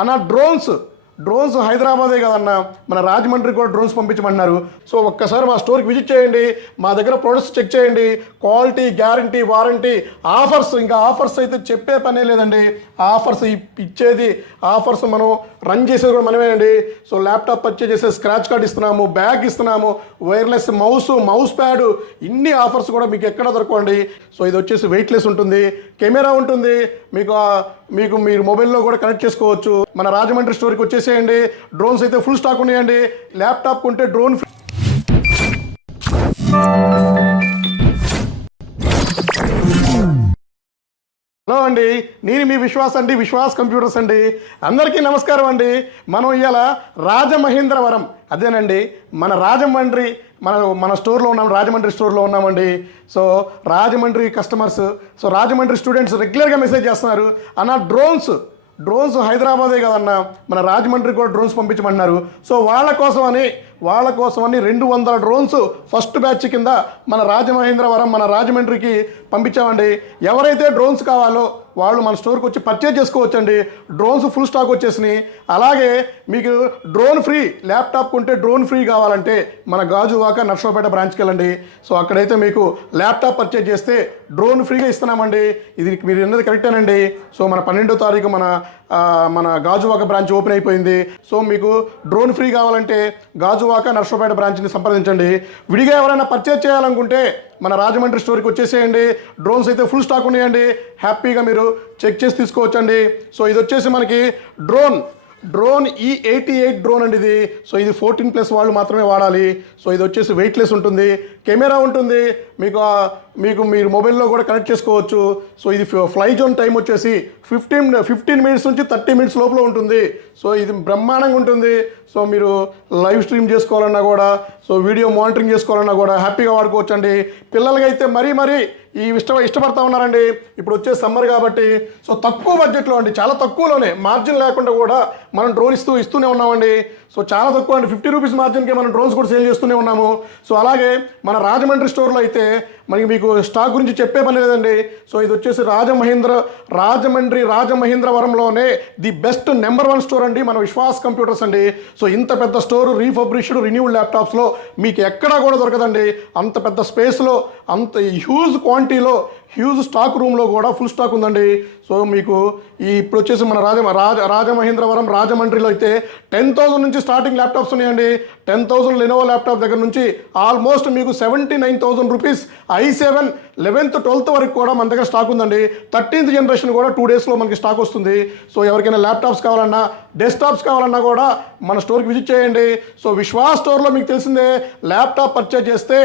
అన్న డ్రోన్స్ హైదరాబాదే కదన్న, మన రాజమండ్రికి కూడా డ్రోన్స్ పంపించమన్నారు. సో ఒక్కసారి మా స్టోర్కి విజిట్ చేయండి, మా దగ్గర ప్రొడక్ట్స్ చెక్ చేయండి. క్వాలిటీ, గ్యారంటీ, వారంటీ, ఆఫర్స్, ఇంకా ఆఫర్స్ అయితే చెప్పే పనే లేదండి. ఆఫర్స్ ఇచ్చేది, ఆఫర్స్ మనం రన్ చేసేది కూడా మనమే అండి. సో ల్యాప్టాప్ పర్చేజ్ చేసే స్క్రాచ్ కార్డ్ ఇస్తున్నాము, బ్యాగ్ ఇస్తున్నాము, వైర్లెస్ మౌస్ ప్యాడ్, ఇన్ని ఆఫర్స్ కూడా మీకు ఎక్కడ దొరకండి. సో ఇది వచ్చేసి వెయిట్లెస్ ఉంటుంది, కెమెరా ఉంటుంది, మీకు మీరు మొబైల్లో కూడా కనెక్ట్ చేసుకోవచ్చు. మన రాజమండ్రి స్టోర్కి వచ్చేసేయండి. డ్రోన్స్ అయితే ఫుల్ స్టాక్ ఉన్నాయండి. ల్యాప్టాప్ కొంటే డ్రోన్ ఫ్రీ. హలో అండి, నేను మీ విశ్వాస్ కంప్యూటర్స్ అండి. అందరికీ నమస్కారం అండి. మనం ఇవాళ రాజమహేంద్రవరం, అదేనండి మన రాజమండ్రి, మన స్టోర్లో ఉన్నాం, రాజమండ్రి స్టోర్లో ఉన్నామండి. So Rajahmundry customers, so Rajahmundry students రెగ్యులర్గా మెసేజ్ చేస్తున్నారు, అన్న డ్రోన్స్ హైదరాబాదే కదన్న, మన రాజమండ్రికి కూడా డ్రోన్స్ పంపించమన్నారు. సో వాళ్ళ కోసమని 200 డ్రోన్స్ ఫస్ట్ బ్యాచ్ కింద మన రాజమహేంద్రవరం, మన రాజమండ్రికి పంపించామండి. ఎవరైతే డ్రోన్స్ కావాలో వాళ్ళు మన స్టోర్కి వచ్చి పర్చేజ్ చేసుకోవచ్చండి. డ్రోన్స్ ఫుల్ స్టాక్ వచ్చేసినాయి. అలాగే మీకు డ్రోన్ ఫ్రీ, ల్యాప్టాప్ కొంటే డ్రోన్ ఫ్రీ కావాలంటే మన గాజువాక నర్సరావుపేట బ్రాంచ్కి వెళ్ళండి. సో అక్కడైతే మీకు ల్యాప్టాప్ పర్చేజ్ చేస్తే డ్రోన్ ఫ్రీగా ఇస్తున్నామండి. ఇది మీరు విన్నది కరెక్టేనండి. సో మన 12వ తారీఖు మన గాజువాక బ్రాంచ్ ఓపెన్ అయిపోయింది. సో మీకు డ్రోన్ ఫ్రీ కావాలంటే గాజువాక నర్సరావుపేట బ్రాంచ్ని సంప్రదించండి. విడిగా ఎవరైనా పర్చేజ్ చేయాలనుకుంటే మన రాజమండ్రి స్టోర్కి వచ్చేసేయండి. డ్రోన్స్ అయితే ఫుల్ స్టాక్ ఉన్నాయండి, హ్యాపీగా మీరు చెక్ చేసి తీసుకోవచ్చండి. సో ఇది వచ్చేసి మనకి డ్రోన్ E88 డ్రోన్ అండి ఇది. సో ఇది 14+ వాళ్ళు మాత్రమే వాడాలి. సో ఇది వచ్చేసి వెయిట్లెస్ ఉంటుంది, కెమెరా ఉంటుంది, మీరు మొబైల్లో కూడా కనెక్ట్ చేసుకోవచ్చు. సో ఇది ఫ్లై జోన్ టైం వచ్చేసి 15 మినిట్స్ నుంచి 30 మినిట్స్ లోపల ఉంటుంది. సో ఇది బ్రహ్మాండంగా ఉంటుంది. సో మీరు లైవ్ స్ట్రీమ్ చేసుకోవాలన్నా కూడా, సో వీడియో మానిటరింగ్ చేసుకోవాలన్నా కూడా హ్యాపీగా వాడుకోవచ్చండి. పిల్లలకైతే మరీ ఇష్టపడతా ఉన్నారండి. ఇప్పుడు వచ్చే సమ్మర్ కాబట్టి. సో తక్కువ బడ్జెట్లో అండి, చాలా తక్కువలోనే, మార్జిన్ లేకుండా కూడా మనం డ్రోన్ ఇస్తూనే ఉన్నామండి. సో చాలా తక్కువ అండి, 50 రూపీస్ మార్జిన్కే మనం డ్రోన్స్ కూడా సేల్ చేస్తూనే ఉన్నాము. సో అలాగే మన రాజమండ్రి స్టోర్లో అయితే మీకు స్టాక్ గురించి చెప్పే పని లేదండి. సో ఇది వచ్చేసి రాజమహేంద్రవరంలోనే ది బెస్ట్ నెంబర్ 1 స్టోర్ అండి మన విశ్వాస్ కంప్యూటర్స్ అండి. సో ఇంత పెద్ద స్టోర్, రీఫర్బిష్డ్, రిన్యూడ్ ల్యాప్టాప్స్లో మీకు ఎక్కడా కూడా దొరకదండి. అంత పెద్ద స్పేస్లో, అంత హ్యూజ్ క్వాంటిటీలో, హ్యూజ్ స్టాక్ రూమ్లో కూడా ఫుల్ స్టాక్ ఉందండి. సో మీకు ఇప్పుడు వచ్చేసి మన రాజమహేంద్రవరం, రాజమండ్రిలో అయితే 10,000 నుంచి స్టార్టింగ్ ల్యాప్టాప్స్ ఉన్నాయండి. 10,000 లెనోవో ల్యాప్టాప్ దగ్గర నుంచి ఆల్మోస్ట్ మీకు 79,000 రూపీస్ i7 11th 12th వరకు కూడా మన దగ్గర స్టాక్ ఉందండి. 13th జనరేషన్ కూడా 2 డేస్లో మనకి స్టాక్ వస్తుంది. సో ఎవరికైనా ల్యాప్టాప్స్ కావాలన్నా, డెస్క్టాప్స్ కావాలన్నా కూడా మన స్టోర్కి విజిట్ చేయండి. సో విశ్వాస్ స్టోర్లో మీకు తెలిసిందే, ల్యాప్టాప్ పర్చేజ్ చేస్తే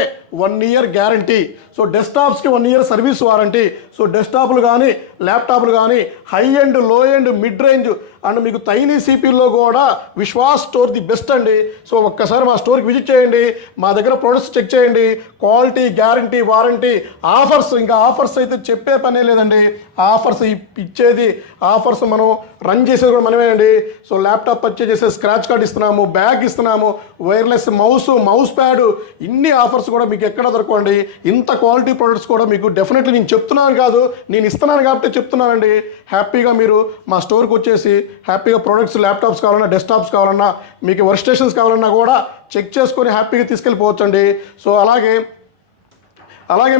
1 ఇయర్ గ్యారంటీ. సో డెస్క్టాప్స్కి 1 ఇయర్ సర్వీస్ వారంటీ. సో డెస్క్టాప్లు కానీ, ల్యాప్టాప్లు కానీ, high end, low end, mid range and మీకు తైనీ సిపిల్లో కూడా విశ్వాస్ స్టోర్ ది బెస్ట్ అండి. సో ఒక్కసారి మా స్టోర్కి విజిట్ చేయండి, మా దగ్గర ప్రొడక్ట్స్ చెక్ చేయండి. క్వాలిటీ, గ్యారంటీ, వారంటీ, ఆఫర్స్, ఇంకా ఆఫర్స్ అయితే చెప్పే పనే లేదండి. ఆఫర్స్ ఇచ్చేది, ఆఫర్స్ మనం రన్ చేసేది కూడా మనమే అండి. సో ల్యాప్టాప్ పర్చేజ్ చేసే స్క్రాచ్ కార్డ్ ఇస్తున్నాము, బ్యాగ్ ఇస్తున్నాము, వైర్లెస్ మౌస్ ప్యాడ్, ఇన్ని ఆఫర్స్ కూడా మీకు ఎక్కడ దొరకండి. ఇంత క్వాలిటీ ప్రొడక్ట్స్ కూడా మీకు డెఫినెట్లీ నేను చెప్తున్నాను కాదు, నేను ఇస్తున్నాను కాబట్టి చెప్తున్నానండి. హ్యాపీగా మీరు మా స్టోర్కి వచ్చేసి హ్యాపీగా ప్రొడక్ట్స్, ల్యాప్టాప్స్ కావాలన్నా, డెస్క్టాప్స్ కావాలన్నా, మీకు వర్క్ స్టేషన్స్ కావాలన్నా కూడా చెక్ చేసుకొని హ్యాపీగా తీసుకెళ్ళిపోవచ్చండి. సో అలాగే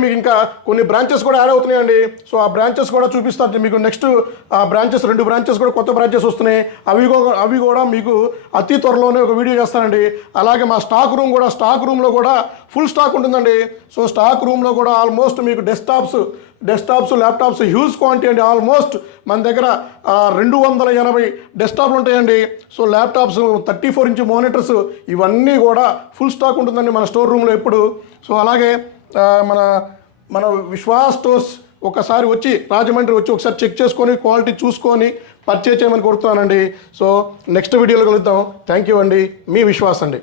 మీకు ఇంకా కొన్ని బ్రాంచెస్ కూడా యాడ్ అవుతున్నాయండి. సో ఆ బ్రాంచెస్ కూడా చూపిస్తాను మీకు. నెక్స్ట్ ఆ బ్రాంచెస్, 2 బ్రాంచెస్ కూడా కొత్త బ్రాంచెస్ వస్తున్నాయి. అవి కూడా మీకు అతి త్వరలోనే ఒక వీడియో చేస్తానండి. అలాగే మా స్టాక్ రూమ్లో కూడా ఫుల్ స్టాక్ ఉంటుందండి. సో స్టాక్ రూమ్లో కూడా ఆల్మోస్ట్ మీకు డెస్క్టాప్స్, ల్యాప్టాప్స్ హ్యూజ్ క్వాంటిటీ అండి. ఆల్మోస్ట్ మన దగ్గర 280 డెస్క్టాప్లు ఉంటాయండి. సో ల్యాప్టాప్స్, 34 ఇంచ్ మానిటర్స్, ఇవన్నీ కూడా ఫుల్ స్టాక్ ఉంటుందండి మన స్టోర్ రూమ్లో ఎప్పుడు. సో అలాగే మన విశ్వాస్ స్టోర్స్ ఒకసారి వచ్చి, రాజమండ్రి వచ్చి ఒకసారి చెక్ చేసుకొని, క్వాలిటీ చూసుకొని పర్చేజ్ చేయమని కోరుతున్నానండి. సో నెక్స్ట్ వీడియోలో కలుద్దాం. థ్యాంక్ యూ అండి. మీ విశ్వాస్ అండి.